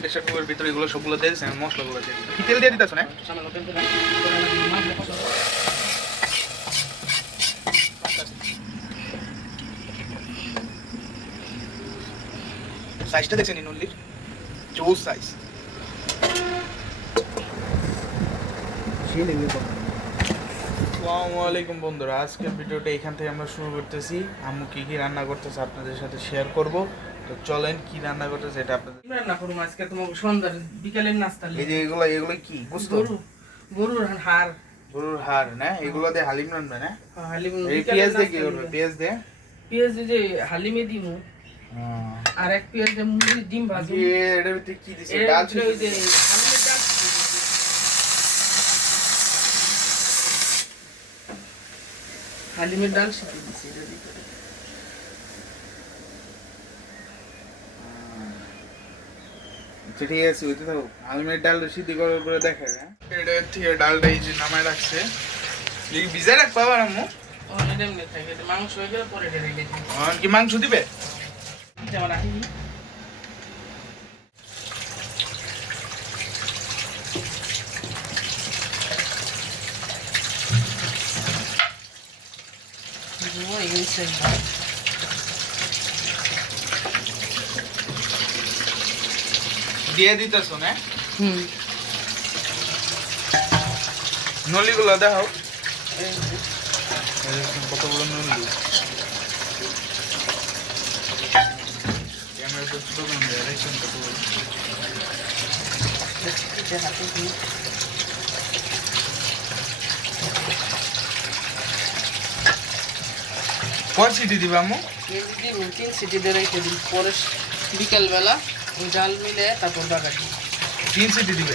Pressure কুকারের ভিতরে এগুলো সবগুলো দিয়ে দিচ্ছেন, মশলাগুলো দিয়ে দিচ্ছেন। তেল দিয়ে দিতেছ না? সাইজটা দেখছেন ইনুল্লির জোস সাইজ। আসসালামু আলাইকুম বন্ধুরা, আজকের ভিডিওটা এখান থেকে আমরা শুরু করতেছি। আম্মু কি কি রান্না করতেছে আপনাদের সাথে শেয়ার করব। তো চলেন কি রান্না করতেছে এটা আপনাদের রান্না করবো আজকে। তোমাকে সন্ধ্যার বিকালের নাস্তা। এই যে এগুলো কি বুঝতো? গরুর হাড়। গরুর হাড় না? এগুলো দিয়ে হালিম রান্না না? হালিম। এই পেঁয়াজ দিয়ে কি করবে? পেঁয়াজ দিয়ে যে হালিমে দিমু। আর এক পেঁয়াজ দিয়ে মুরগির ডিম ভাজি। এটার ভিতরে কি দিছে? ডাল ছিল। ওই যে হালিমের ডাল। হালিমের ডাল সাথে দিছে এটার ভিতরে। ঠিক আছে, ওইটা তো হালিমের ডাল সিদ্ধ করার পরে দেখে। এটা থেকে ডালটা এই যে নামায় রাখছে। এই ভিজায় রাখবো আবার আম্মু? এমনি থাকে, মাংস হয়ে গেলে পরে এটা রেখে দিই। কি মাংস দিবে? যেমন আসি দিয়ে দিতেছ না? নলিগুলো দেখাও। কত বড় নলি! ক্যামেরা তো ছোট নলি, দেখছেন কত বড়। কয় সিটি দিবা আম্মু? 3 সিটি দিয়ে রেখে দিই। পরে বিকালবেলা জাল মিলে তারপর বাগাটি। 3 সিটি দিবে?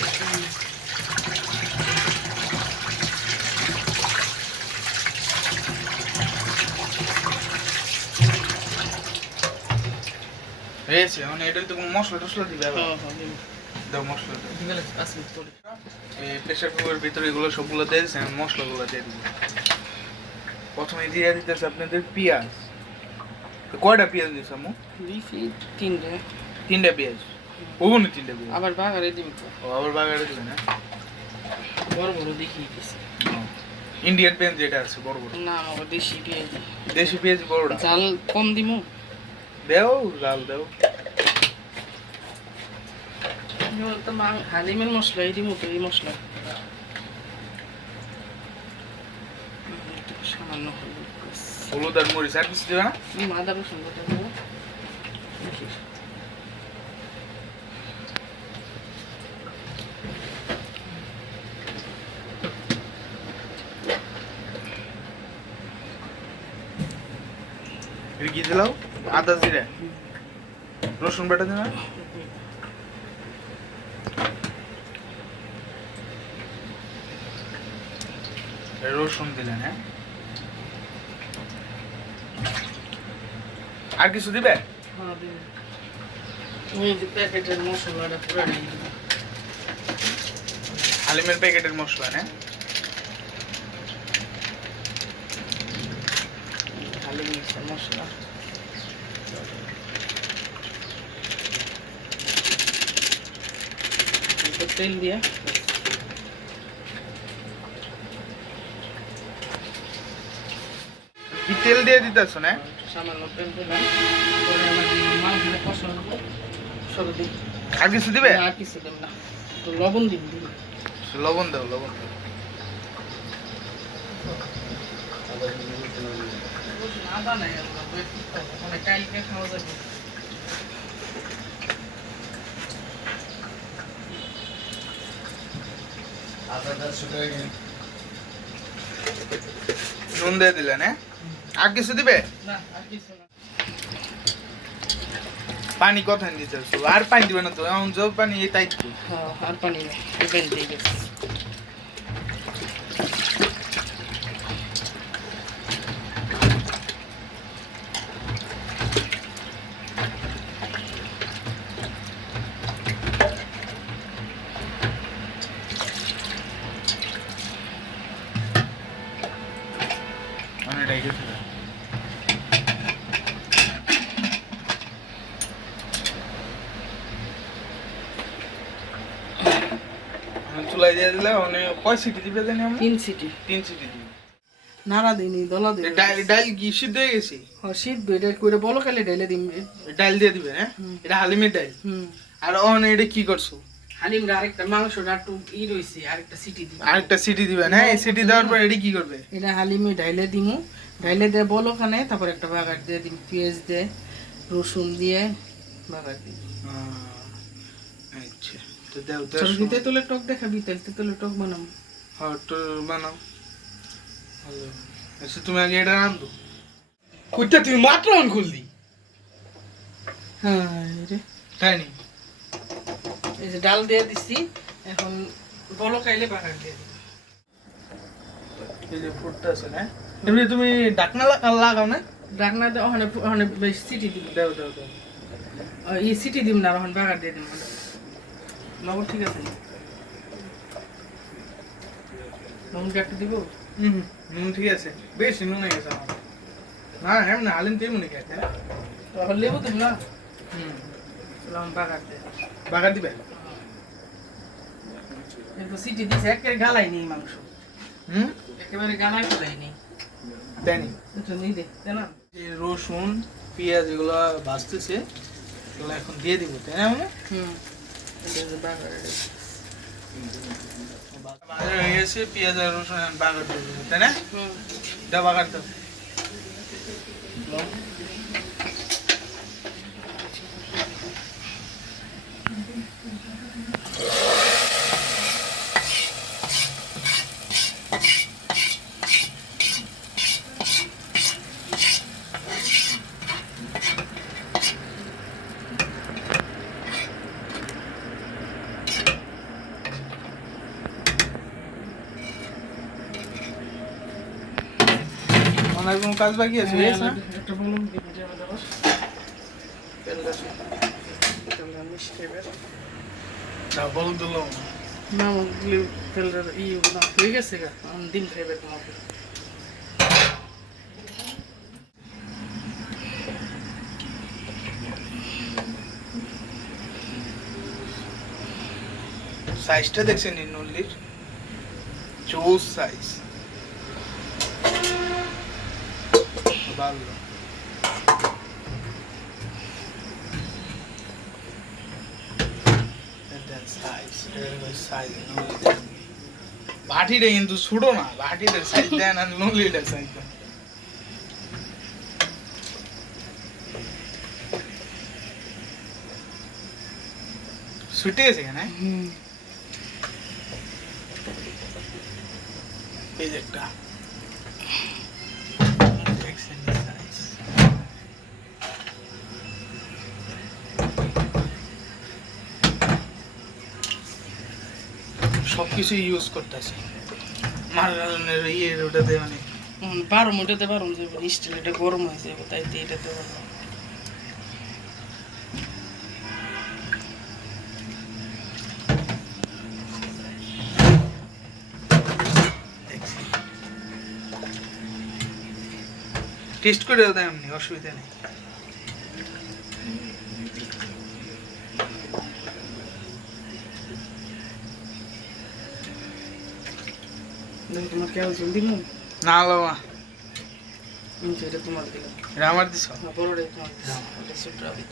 হয়েছে। মানে এটা তো কোনো মশলা টসলা দিবে? দাও মশলাটা। এই প্রেসার কুকারের ভিতরে এগুলো সবগুলো দিয়ে দিচ্ছেন, মশলাগুলো দিয়ে দিবেন। প্রথমে দিয়ে দিতেছে আপনাদের পেঁয়াজ। কয়টা পেঁয়াজ দিয়েছে আম্মু? তিনটা পেঁয়াজ। ওগুলো তিনটা পেঁয়াজ আবার বাগারে দিবি তো। আবার বাগারে দিবে না? বড় বড় দেখি দিছি। ইন্ডিয়ান পেঁয়াজ যেটা আছে বড় বড় না, আমার দেশি পেঁয়াজ। দেশি পেঁয়াজ বড়টা। জাল কম দিমু। দেও লাল দেও। তো হালিমের মশলা এই দিমু তো, এই মশলা সামান্য হলুদ আর মরিচ আর কিছু দেবে না? আদা রসুন বাটা দেবো। কি দিলাও? আদা জিরা রসুন বাটা দেবে না? রসুন দিলেন, হ্যাঁ। আর কিছু দিবে? প্যাকেটের মশলাটা পুরো হালিমের প্যাকেটের মশলা না? হালিমের মশলা তেল দিয়ে কি তেল দিয়ে দিতেছ না? সামান্য তেল দিলাম। মাংসটা কষানো সরু দিই। আর কিছু দিবে? আর কিছু দেব না, তো লবণ দিন। লবণ দাও, লবণ দাও। আদা নাই, মানে কালকে খাওয়া যাবে। নুন দিয়ে দিলেন, হ্যাঁ। আর কিছু দিবে? না, আর কিছু না। পানি কথা দিতে আর পানি দিবে না তো? এমন যে পানি তাই তো। আর পানি নেই, ইভেন দিয়ে গেছে। এটাই গেছে। চুলাই দিয়ে দিলে অনেক কয় সিটি দিবে জানি আমরা 3 সিটি 3 সিটি দিবে নাড়া দিইনি দলা দিই ডাল কি সিদ্ধ হয়ে গেছে হ্যাঁ সিদ্ধ এটা করে বলো খালি ঢেলে দিম ডাল দিয়ে দিবে হ্যাঁ এটা হালিমের ডাল আর অন এটা কি করছো হালিম আরেকটা মাংসটা একটু ই রইছে আরেকটা সিটি দিই আরেকটা সিটি দিবে না এই সিটি দেওয়ার পর এটা কি করবে এটা হালিমে ঢাইলে দিমু ঢাইলে দিয়ে বলো খানে তারপর একটা বাগার দিয়ে দিম পেঁয়াজ দিয়ে রসুন দিয়ে বাগার দিই আচ্ছা তো দাও সরবিতে তোলে টক দেখাবি তেলতে তোলে টক বানাম হ্যাঁ তো বানাও ভালো আচ্ছা তুমি আগে এটা রান্ধো কুইটা তুমি মাত্র অন খুললি হ্যাঁ রে তাই নি এই যে ডাল দিয়ে দিছি এখন বলো খাইলে বাগার দিয়ে দিই এই যে ফুটটা আছে না এমনি তুমি ডাকনা লাগাও না ডাকনা দিয়ে ওখানে ওখানে সিটি দিব দাও দাও দাও এই সিটি দিম না ওখানে বাগার দিয়ে দিম লবণ ঠিক আছে লবণ কাটতে দিব নুন ঠিক আছে বেশি নুন হয়ে গেছে আমার না এমনি হালিম তুই মনে গেছে তখন লেবু দিব না লবণ বাগার দিয়ে বাগার দিবে কিন্তু সিটি দিছে একেবারে গালাই নেই মাংস হুম একেবারে গালাই ফেলাই নেই তাই নি এটা নেই দে তাই না যে রসুন পেঁয়াজ এগুলো ভাজতেছে এগুলো এখন দিয়ে দিব তাই না মানে এটা যে বাগার বাজার হয়ে গেছে পেঁয়াজ আর রসুন এখন বাগার দিয়ে দিব তাই না দাও বাগার দাও অনেক কোনো কাজ বাকি আছে না একটা বলুন কি বুঝে আমাদের বস তেলটা তেলটা মিশিয়ে বের দাও বলুন দিলো না মুগলি তেলটা না হয়ে গেছে গা আমি ডিম খাইবে তোমাকে সাইজটা দেখছেন এই নল্লির জোস সাইজ ভালো বাটিটা কিন্তু ছুটো না বাটিটার সাইজ দেন আর নল্লিটার সাইজ দেন ছুটে গেছে এখানে এই যে একটা সবকিছু ইউজ করতেছে মার্গানের ইয়ের ওটাতে মানে বারো মোটাতে পারো যে স্টিল এটা গরম হয়ে যাবে তাই তো এটাতে পারবো টেস্ট করে দাও এমনি অসুবিধা নেই তোমার কেমন জলদি মন না লওয়া এটা তোমার দিলাম এটা আমার দিছ না বড়টাই তোমার দিলাম এটা ছোট আবি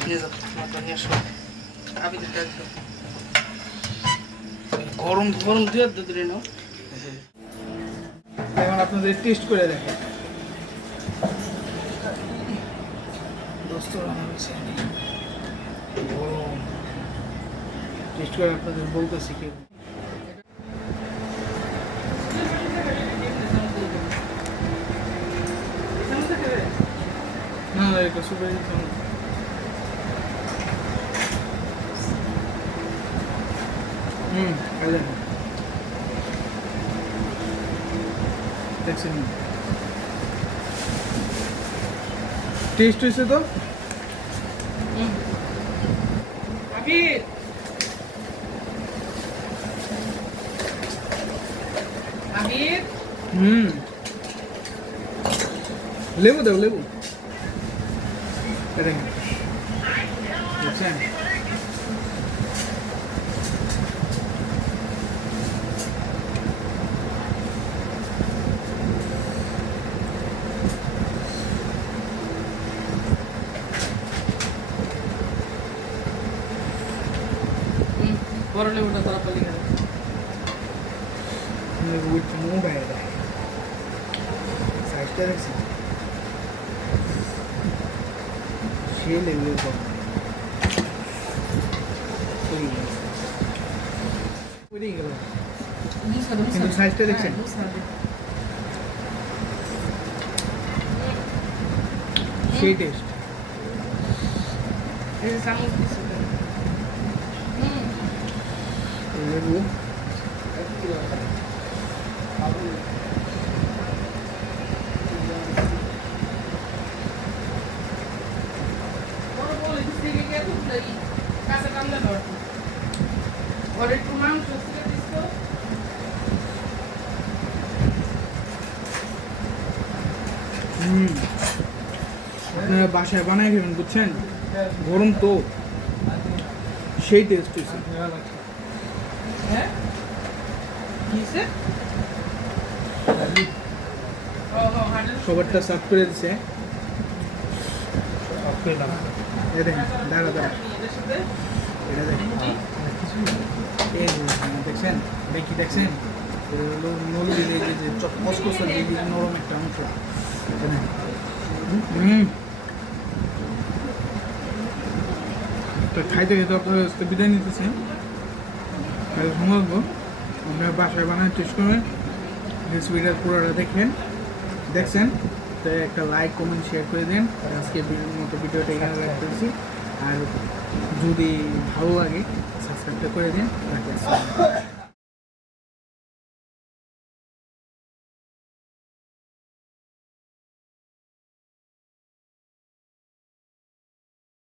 নিয়ে যাও তোমারটা নিয়ে আসো আবি দিতে গরম গরম দিয়ে দিলে নাও এখন আপনাদের টেস্ট করে দেখেন দোস্ত রান্না হয়েছে গরম টেস্ট করে আপনাদের বলতেছি কি না এটা সুপার খাইলেন দেখছেন টেস্ট হয়েছে তো আবির আবির লেবু দাও লেবু দেখেন বুঝছেন বড় লেবুটা তাড়াতাড়ি খাবে। with no bad size টা দেখছি সে লেভেলের কম ওইদিকে গেল কিন্তু সাইজটা দেখছেন সেই টেস্ট এই যে চামচ দিচ্ছে লেবু বড় বলে দিচ্ছে কি এত দেই কাছে টানলে ধর ওর একটু মাংস ছিঁড়ে দিস তো আপনারা বাসায় বানায় খাবেন বুঝছেন গরম তো সেই টেস্ট হয়েছে হ্যাঁ কিসে ও ও হাড়ের সবারটা সাফ করে দিছে এই দেখেন দাঁড়া দাঁড়া এর সাথে এটা দেখেন এই যে, দেখছেন দেখি দেখছেন এটা হলো নলুরি লেগে যে মস্কোসের লেগে নরম একটা অংশ দেখেন। তো খাইতে খেতে আপনার আজকে বিদায় নিতেছি তাহলে শুনবো আপনার বাসায় বানানোর চেষ্টা করবেন রেসিপিটা পুরোটা দেখছেন তো একটা লাইক কমেন্ট শেয়ার করে দিন আজকে মতো ভিডিওটা এখানে রাখতেছি আর যদি ভালো লাগে সাবস্ক্রাইবটা করে দিন রাখি আসসালামু আলাইকুম।